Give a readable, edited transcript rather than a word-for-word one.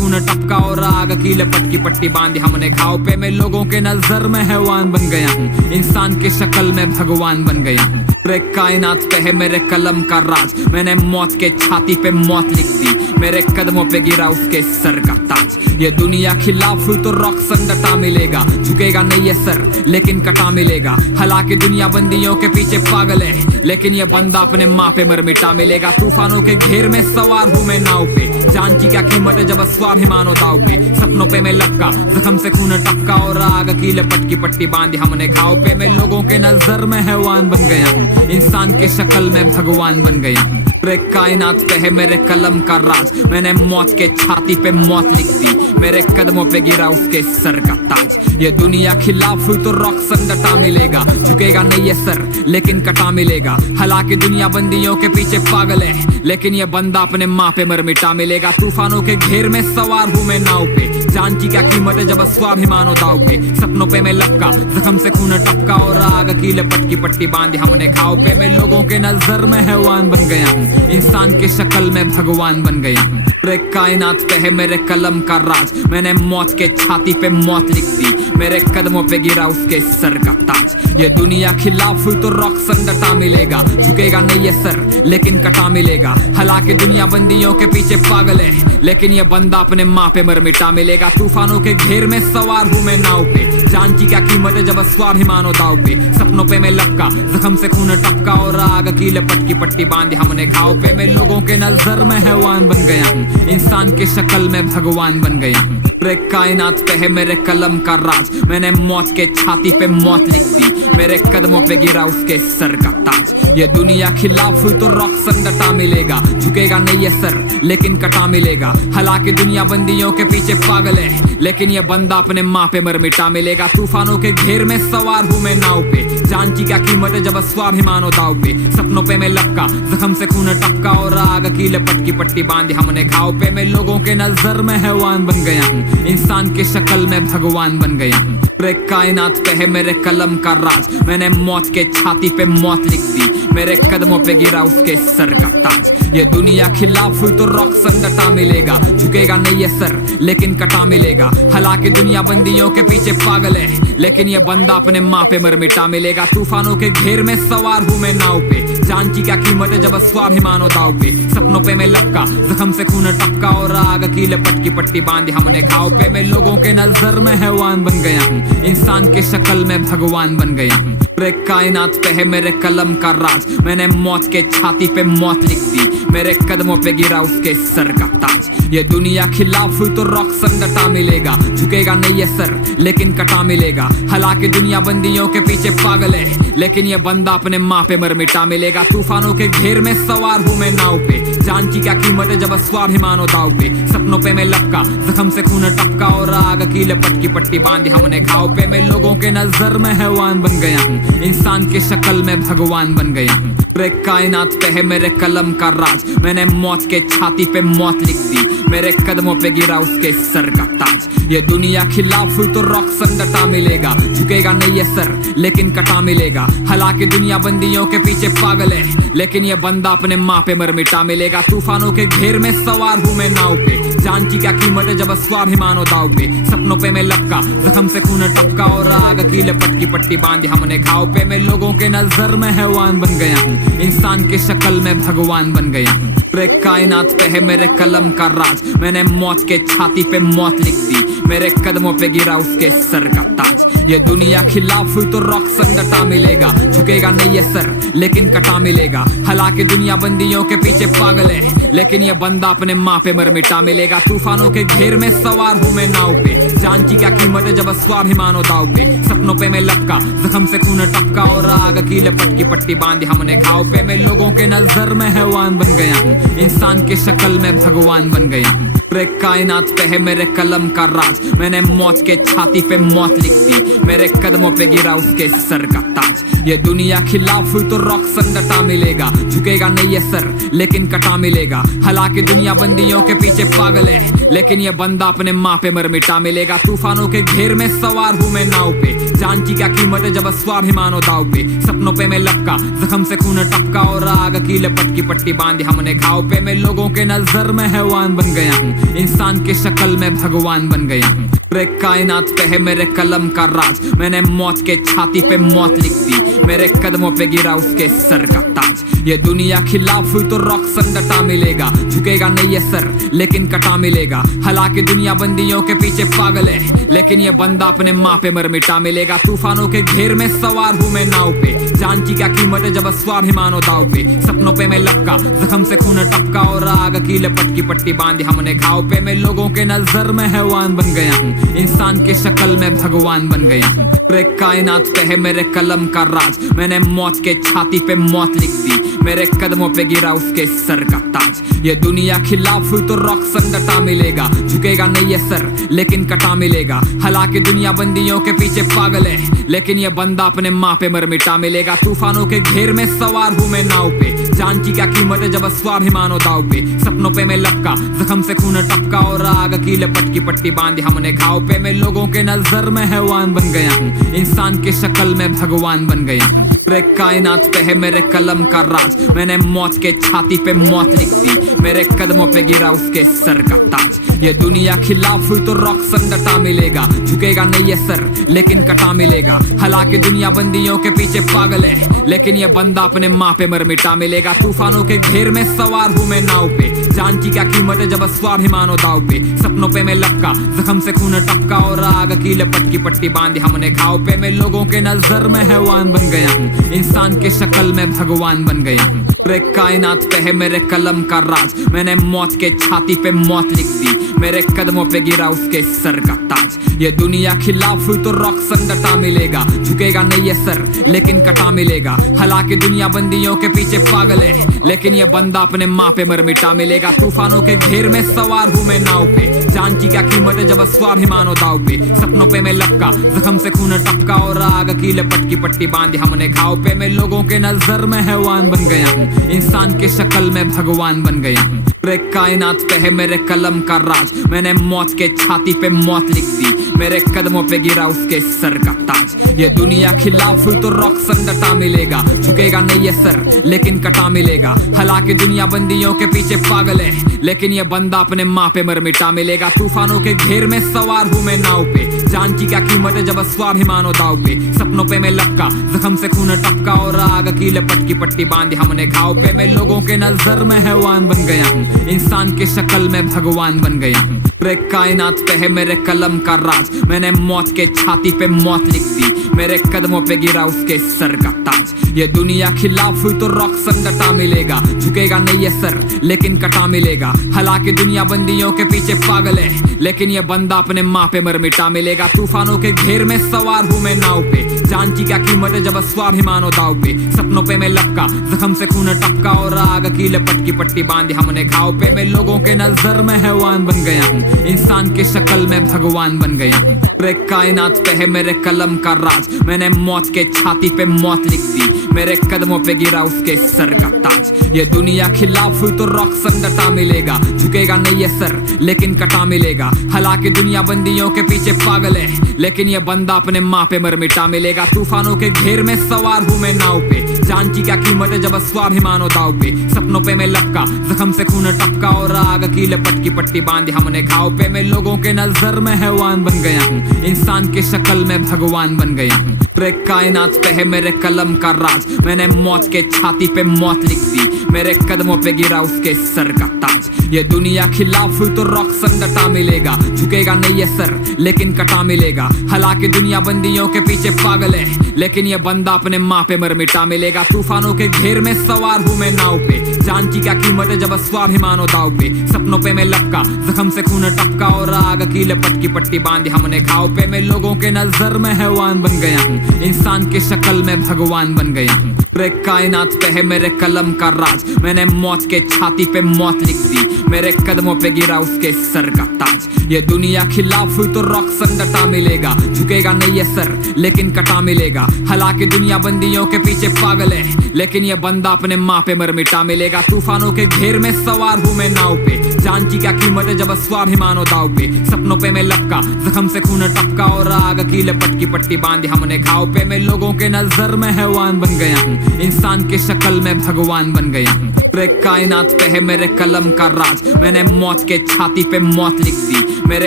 खून टपका और आग की लपट की पट्टी बांधी हमने घाव पे। मैं लोगों के नजर में हैवान बन गया हूँ, इंसान की शक्ल में भगवान बन गया हूँ। पूरे कायनात पे है मेरे कलम का राज, मैंने मौत के छाती पे मौत लिख दी, मेरे कदमों पे गिरा उसके सर का ताज। ये दुनिया खिलाफ हुई तो रॉक्सन डटा मिलेगा, झुकेगा नहीं ये सर लेकिन कटा मिलेगा। हालांकि दुनिया बंदियों के पीछे पागल है, लेकिन ये बंदा अपने माँ पे मर मिटा मिलेगा। तूफानों के घेर में सवार हूँ मैं नाव पे, जान की क्या कीमत है जब स्वाभिमान हो दाव पे। सपनों पे मैं लपका, जख्म से खून टपका और आग की लपट की पट्टी बांधी हमने घाव पे। मैं लोगों के नजर में हैवान बन गया हूँ, इंसान की शक्ल में भगवान बन गया हूँ। पूरे कायनात पे है मेरे कलम का राज, मैंने मौत के छाती पे मौत लिख दी, मेरे कदमों पे गिरा उसके सर का ताज। ये दुनिया खिलाफ हुई तो रॉक्सन डटा मिलेगा, झुकेगा नहीं ये सर लेकिन कटा मिलेगा। हालांकि दुनिया बंदियों के पीछे पागल है, लेकिन ये बंदा अपने माँ पे मर मिटा मिलेगा। तूफानों के घेर में सवार हूँ मैं नाव पे, जान की क्या कीमत है जब स्वाभिमान हो दाव पे। सपनों पे मैं लपका, जख्म से खून टपका और आग की लपट की पट्टी बांधी हमने घाव पे। मैं लोगों के नजर में हैवान बन गया हूँ, इंसान की शक्ल में भगवान बन गया हूँ। पूरे कायनात पे है मेरे कलम का राज, मैंने मौत के छाती पे मौत लिख दी, मेरे कदमों पे गिरा उसके सर का ताज। ये दुनिया खिलाफ हुई तो रॉक्सन डटा मिलेगा, झुकेगा नहीं ये सर लेकिन कटा मिलेगा। हालांकि दुनिया बंदियों के पीछे पागल है, लेकिन ये बंदा अपने माँ पे मर मिटा मिलेगा। तूफानों के घेर में सवार हूँ मैं नाव पे, जान की क्या कीमत है जब स्वाभिमान हो दाव पे। सपनों पे मैं लपका, जख्म से खून टपका और आग की लपट की पट्टी बांधी हमने घाव पे। मैं लोगों के नजर में हैवान बन गया हूँ, इंसान की शक्ल में भगवान बन गया हूँ। पूरे कायनात पे है मेरे कलम का राज, मैंने मौत के छाती पे मौत लिख दी, मेरे कदमों पे गिरा उसके सर का ताज। ये दुनिया खिलाफ हुई तो रॉक्सन डटा मिलेगा, झुकेगा नहीं ये सर लेकिन कटा मिलेगा। हालांकि दुनिया बंदियों के पीछे पागल है, लेकिन ये बंदा अपने माँ पे मर मिटा मिलेगा। तूफानों के घेर में सवार हूँ मैं नाव पे, जान की क्या कीमत है जब स्वाभिमान हो दाव पे। सपनों पे मैं लपका, जख्म से खून टपका और आग की लपट की पट्टी बांधी हमने घाव पे। मैं लोगों के नजर में हैवान बन गया हूँ, इंसान की शक्ल में भगवान बन गया हूँ। पूरे कायनात पे है मेरे कलम का राज, मैंने मौत के छाती पे मौत लिख दी, मेरे कदमों पे गिरा उसके सर का ताज। ये दुनिया खिलाफ हुई तो रॉक्सन डटा मिलेगा, झुकेगा नहीं ये सर लेकिन कटा मिलेगा। हालांकि दुनिया बंदियों के पीछे पागल है, लेकिन ये बंदा अपने माँ पे मर मिटा मिलेगा। तूफानों के घेर में सवार हूँ मैं नाव पे, जान की क्या कीमत है जब स्वाभिमान हो दाव पे। सपनों पे मैं लपका, जख्म से खून टपका और आग की लपट की पट्टी बांधी हमने घाव पे। मैं लोगों के नजर में हैवान बन गया हूँ, इंसान की शक्ल में भगवान बन गया हूँ। पूरे कायनात पे है मेरे कलम का राज, मैंने मौत के छाती पे मौत लिख दी, मेरे कदमों पे गिरा उसके सर का ताज। ये दुनिया खिलाफ हुई तो रॉक्सन डटा मिलेगा, झुकेगा नहीं ये सर लेकिन कटा मिलेगा। हालांकि दुनिया बंदियों के पीछे पागल है, लेकिन ये बंदा अपने माँ पे मर मिटा मिलेगा। तूफानों के घेर में सवार हूँ मैं नाव पे, जान की क्या कीमत है जब स्वाभिमान हो दाव पे। सपनों पे मैं लपका, जख्म से खून टपका और आग की लपट की पट्टी बांधी हमने घाव पे। मैं लोगों के नजर में हैवान बन गया हूँ, इंसान की शक्ल में भगवान बन गया हूँ। पूरे कायनात पे है मेरे कलम का राज, मैंने मौत के छाती पे मौत लिख दी, मेरे कदमों पे गिरा उसके सर का ताज। ये दुनिया खिलाफ हुई तो रॉक्सन डटा मिलेगा, झुकेगा नहीं ये सर लेकिन कटा मिलेगा। हालांकि दुनिया बंदियों के पीछे पागल है, लेकिन ये बंदा अपने माँ पे मर मिटा मिलेगा। तूफानों के घेर में सवार हूँ मैं नाव पे, जान की क्या कीमत है जब स्वाभिमान हो दाव पे। सपनों पे मैं लपका, जख्म से खून टपका और आग की लपट की पट्टी बांधी हमने घाव पे। मैं लोगों के नजर में हैवान बन गया हूँ, इंसान की शक्ल में भगवान बन गया हूँ। पूरे कायनात पे है मेरे कलम का राज, मैंने मौत के छाती पे मौत लिख दी, मेरे कदमों पे गिरा उसके सर का ताज। ये दुनिया खिलाफ हुई तो रॉक्सन डटा मिलेगा, झुकेगा नहीं ये सर लेकिन कटा मिलेगा। हालांकि दुनिया बंदियों के पीछे पागल है, लेकिन ये बंदा अपने माँ पे मर मिटा मिलेगा। तूफानों के घेर में सवार हूँ मैं नाव पे, जान की क्या कीमत है जब स्वाभिमान हो दाव पे। सपनों पे मैं लपका, जख्म से खून टपका और आग की लपट की पट्टी बांधी हमने घाव पे। मैं लोगों के नजर में हैवान बन गया हूँ, इंसान की शक्ल में भगवान बन गया हूँ। पूरे कायनात पे है मेरे कलम का राज, मैंने मौत के छाती पे मौत लिख दी, मेरे कदमों पे गिरा उसके सर का ताज। ये दुनिया खिलाफ हुई तो रॉक्सन डटा मिलेगा, झुकेगा नहीं ये सर लेकिन कटा मिलेगा। हालांकि दुनिया बंदियों के पीछे पागल है, लेकिन ये बंदा अपने माँ पे मर मिटा मिलेगा। तूफानों के घेर में सवार हूँ मैं नाव पे, जान की क्या कीमत है जब स्वाभिमान हो दाव पे। सपनों पे मैं लपका, जख्म से खून टपका और आग की लपट की पट्टी बांधी हमने घाव पे। मैं लोगों के नजर में हैवान बन गया हूँ, हूँ, इंसान की शक्ल में भगवान बन गया हूँ। पूरे कायनात पे है मेरे कलम का राज, मैंने मौत के छाती पे मौत लिख दी, मेरे कदमों पे गिरा उसके सर का ताज। ये दुनिया खिलाफ हुई तो रॉकसन डटा मिलेगा, झुकेगा नहीं ये सर लेकिन कटा मिलेगा। हालांकि दुनिया बंदियों के पीछे पागल है, लेकिन ये बंदा अपने माँ पे मर मिटा मिलेगा। तूफानों के घेर में सवार हूँ मैं नाव पे, जान की क्या कीमत है जब स्वाभिमान हो दाव पे। सपनों पे मैं लपका, जख्म से खून टपका और आग की लपट की पट्टी बांधी हमने घाव पे। मैं लोगों के नजर में हैवान बन गया हूँ, इंसान की शक्ल में भगवान बन गया हूँ। पूरे कायनात पे है मेरे कलम का राज, मैंने मौत के छाती पे मौत लिख दी, मेरे कदमों पे गिरा उसके सर का ताज। ये दुनिया खिलाफ हुई तो रॉकसन डटा मिलेगा, झुकेगा नहीं ये सर लेकिन कटा मिलेगा। हालांकि दुनिया बंदियों के पीछे पागल है, लेकिन ये बंदा अपने माँ पे मर मिटा मिलेगा। तूफानों के घेर में सवार हूँ मैं नाव पे, जान की क्या कीमत है जब स्वाभिमान हो दाव पे। सपनों पे मैं लपका, जख्म से खून टपका और आग की लपट की पट्टी बांधी हमने घाव पे। मैं लोगों के नजर में हैवान बन गया हूँ, इंसान की शक्ल में भगवान बन गया हूँ। पूरे कायनात पे है मेरे कलम का राज, मैंने मौत के छाती पे मौत लिख दी, मेरे कदमों पे गिरा उसके सर का ताज। ये दुनिया खिलाफ हुई तो रॉकसन डटा मिलेगा, झुकेगा नहीं ये सर लेकिन कटा मिलेगा। हालांकि दुनिया बंदियों के पीछे पागल है, लेकिन ये बंदा अपने माँ पे मर मिटा मिलेगा। तूफानों के घेर में सवार हूँ मैं नाव पे, जान की क्या कीमत है जब स्वाभिमान हो दाव पे। सपनों पे मैं लपका, जख्म से खून टपका और आग की लपट की पट्टी बांधी हमने घाव पे। मैं लोगों के नजर में हैवान बन गया हूँ, इंसान की शक्ल में भगवान बन गया हूँ। पूरे कायनात पे है मेरे कलम का राज, मैंने मौत के छाती पे मौत लिख दी, मेरे कदमों पे गिरा उसके सर का ताज। ये दुनिया खिलाफ हुई तो रॉकसन डटा मिलेगा, झुकेगा नहीं ये सर लेकिन कटा मिलेगा। हालांकि दुनिया बंदियों के पीछे पागल है, लेकिन ये बंदा अपने माँ पे मर मिटा मिलेगा। तूफानों के घेर में सवार हूँ मैं नाव पे, जान की क्या कीमत है जब स्वाभिमान हो दाव पे। सपनों पे मैं लपका, जख्म से खून टपका और आग की लपट की पट्टी बांधी हमने घाव पे। मैं लोगों के नजर में हैवान बन गया हूँ, इंसान की शक्ल में भगवान बन गया हूँ। पूरे कायनात पे है मेरे कलम का राज, मैंने मौत के छाती पे मौत लिख दी, मेरे कदमों पे गिरा उसके सर का ताज। ये दुनिया खिलाफ हुई तो रॉकसन डटा मिलेगा, झुकेगा नहीं ये सर लेकिन कटा मिलेगा। हालांकि दुनिया बंदियों के पीछे पागल है, लेकिन ये बंदा अपने माँ पे मर मिटा मिलेगा। तूफानों के घेर में सवार हूँ मैं नाव पे, जान की क्या कीमत है जब स्वाभिमान हो दाव पे। सपनों पे मैं लपका, जख्म से खून टपका और आग की लपट की पट्टी बांधी हमने घाव पे। मैं लोगों के नजर में हैवान बन गया हूँ, इंसान की शक्ल में भगवान बन गया हूँ। पूरे कायनात पे है मेरे कलम का राज, मैंने मौत के छाती पे मौत लिख दी, मेरे कदमों पे गिरा उसके सर का ताज। ये दुनिया खिलाफ हुई तो रॉकसन डटा मिलेगा, झुकेगा नहीं ये सर लेकिन कटा मिलेगा। हालांकि दुनिया बंदियों के पीछे पागल है, लेकिन ये बंदा अपने माँ पे मर मिटा मिलेगा। तूफानों के घेर में सवार हूँ मैं नाव पे, जान की क्या कीमत है जब स्वाभिमान हो दाव पे। सपनों पे मैं लपका, जख्म से खून टपका और आग की लपट की पट्टी बांधी हमने घाव पे। मैं लोगों के नजर में हैवान बन गया हूँ, इंसान की शक्ल में भगवान बन गया हूँ। पूरे कायनात पे है मेरे कलम का राज, मैंने मौत के छाती पे मौत लिख दी, मेरे कदमों पे गिरा उसके सर का ताज। ये दुनिया खिलाफ हुई तो रॉकसन डटा मिलेगा, झुकेगा नहीं ये सर लेकिन कटा मिलेगा। हालांकि दुनिया बंदियों के पीछे पागल है, लेकिन ये बंदा अपने माँ पे मर मिटा मिलेगा। तूफानों के घेर में सवार हूँ मैं नाव पे, जान की क्या कीमत है जब स्वाभिमान हो दाव पे। सपनों पे मैं लपका, जख्म से खून टपका और आग की लपट की पट्टी बांधी हमने घाव पे। मैं लोगों के नजर में हैवान बन गया हूँ, इंसान की शक्ल में भगवान बन गया हूँ। पूरे कायनात पे है मेरे कलम का राज, मैंने मौत के छाती पे मौत लिख दी, मेरे कदमों पे गिरा उसके सर का ताज। ये दुनिया खिलाफ हुई तो रॉकसन डटा मिलेगा, झुकेगा नहीं ये सर लेकिन कटा मिलेगा। हालांकि दुनिया बंदियों के पीछे पागल है, लेकिन ये बंदा अपने माँ पे मर मिटा मिलेगा। तूफानों के घेर में सवार हूँ मैं नाव पे, जान की क्या कीमत है जब स्वाभिमान हो दाव पे। सपनों पे मैं लपका, जख्म से खून टपका और आग की लपट की पट्टी बांधी हमने घाव पे। मैं लोगों के नजर में हैवान बन गया हूँ, इंसान की शक्ल में भगवान बन गया हूँ। पूरे कायनात पे है मेरे कलम का राज, मैंने मौत के छाती पे मौत लिख दी, मेरे कदमों पे गिरा उसके सर का ताज। ये दुनिया खिलाफ हुई तो रॉकसन डटा मिलेगा, झुकेगा नहीं ये सर लेकिन कटा मिलेगा। हालांकि दुनिया बंदियों के पीछे पागल है, लेकिन ये बंदा अपने माँ पे मर मिटा मिलेगा। तूफानों के घेर में सवार हूँ मैं नाव पे, जान की क्या कीमत है जब स्वाभिमान हो दाव पे। सपनों पे मैं लपका, जख्म से खून टपका और आग की लपट की पट्टी बांधी हमने घाव पे। मैं लोगों के नजर में हैवान बन गया हूँ, हूँ, इंसान की शक्ल में भगवान बन गया हूँ। पूरे कायनात पे है मेरे कलम का राज, मैंने मौत के छाती पे मौत लिख दी। मेरे